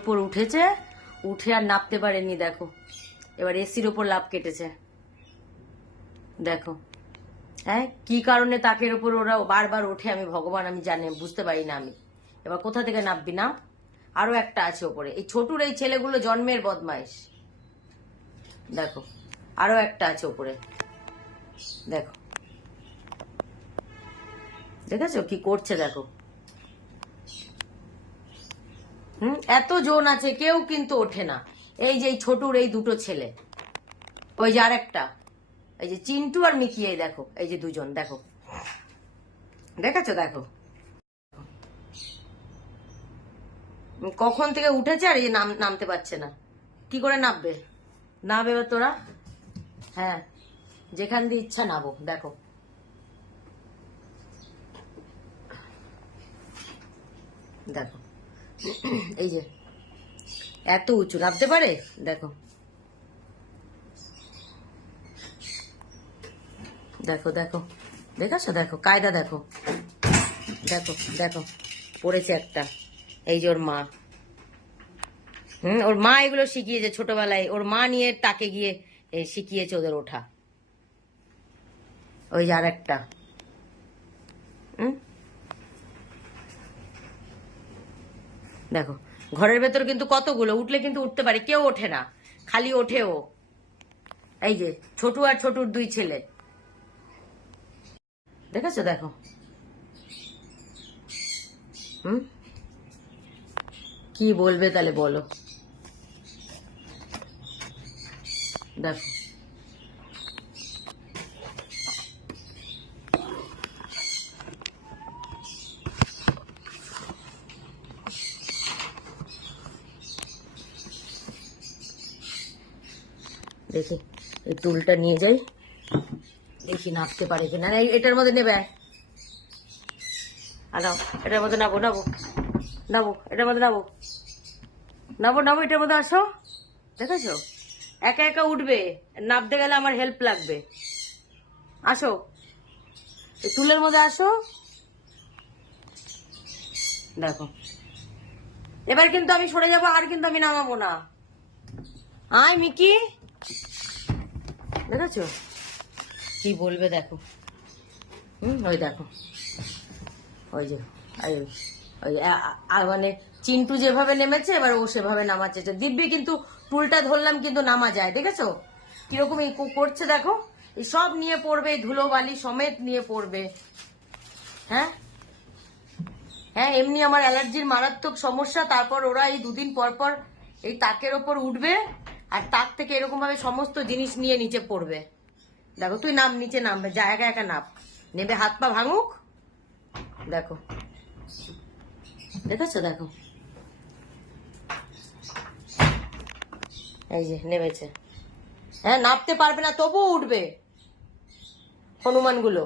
উপর উঠেছে, উঠে আর নাপতে পারেনি। দেখো এবার এসির ওপর লাফ কেটেছে। দেখো হ্যাঁ, কি কারণে তাকের ওপর ওরা বারবার ওঠে আমি ভগবান আমি জানি, বুঝতে পারি না আমি। এবার কোথা থেকে নামবি না? আরো একটা আছে ওপরে। এই ছোটুর এই ছেলেগুলো জন্মের বদমাইশ। দেখো আরো একটা আছে ওপরে। দেখো দেখেছো কি করছে? দেখো এত জোন আছে, কেউ কিন্তু ওঠে না। এই যে এই ছোটুর এই দুটো ছেলে, ওই যে আরেকটা, এই যে চিন্টু আর মিকি, এই দেখো এই যে দুজন, দেখো দেখেছো? দেখো কখন থেকে উঠেছে আর এই যে নামতে পারছে না। কি করে নামবে? নামবে এবার তোরা। হ্যাঁ, যেখান দিয়ে ইচ্ছা নামো। দেখো দেখো এই যে এত উঁচু নামতে পারে। দেখো দেখো দেখো দেখেছো? দেখো কায়দা, দেখো দেখো দেখো পড়েছে একটা। এই যে ওর মা, ওর মা এগুলো শিখিয়েছে ছোটবেলায়। ওর মা নিয়ে তাকে গিয়ে শিখিয়েছে ওদের ওঠা। ওই যে আর একটা। দেখো ঘরের ভেতর কিন্তু কতগুলো, উঠলে কিন্তু উঠতে পারে, কেউ ওঠে না, খালি ওঠে ও। এই যে ছোটু আর ছোটুর দুই ছেলে, দেখেছো? দেখো কি বলবে তাহলে বলো? দেখো দেখি এই টুলটা নিয়ে যাই, দেখি নাপতে পারে কিনা। এটার মধ্যে নেবে, নাও এটার মধ্যে নাবো নাবো নাবো, এটার মধ্যে নাবো নাবো নাবো, এটার মধ্যে আসো। দেখেছো একা একা উঠবে, নাবতে গেলে আমার হেল্প লাগবে। আসো এই টুলের মধ্যে আসো। দেখো এবার কিন্তু আমি সরে যাবো, আর কিন্তু আমি নামাবো না। আয় মিকি, দেখেছো কি বলবে? দেখো ওই দেখো ওই যে ওই মানে চিন্টু যেভাবে নেমেছে, এবার ও সেভাবে নামাচ্ছে। দিব্যি কিন্তু টুলটা ধরলাম কিন্তু নামা যায়। দেখেছো কিরকম করছে? দেখো এই সব নিয়ে পড়বে, ধুলো বালি সমেত নিয়ে পড়বে। হ্যাঁ হ্যাঁ, এমনি আমার অ্যালার্জির মারাত্মক সমস্যা, তারপর ওরা এই দুদিন পর পর এই তাকের ওপর উঠবে, আর তাক থেকে এরকম ভাবে সমস্ত জিনিস নিয়ে নিচে পড়বে। দেখো তুই নাম, নিচে নামবে, যা একা একা নাম, নেবে, হাত পা ভাঙুক। দেখো দেখেছো? দেখো এই যে নেমেছে। হ্যাঁ নাপতে পারবে না তবুও উঠবে হনুমান গুলো।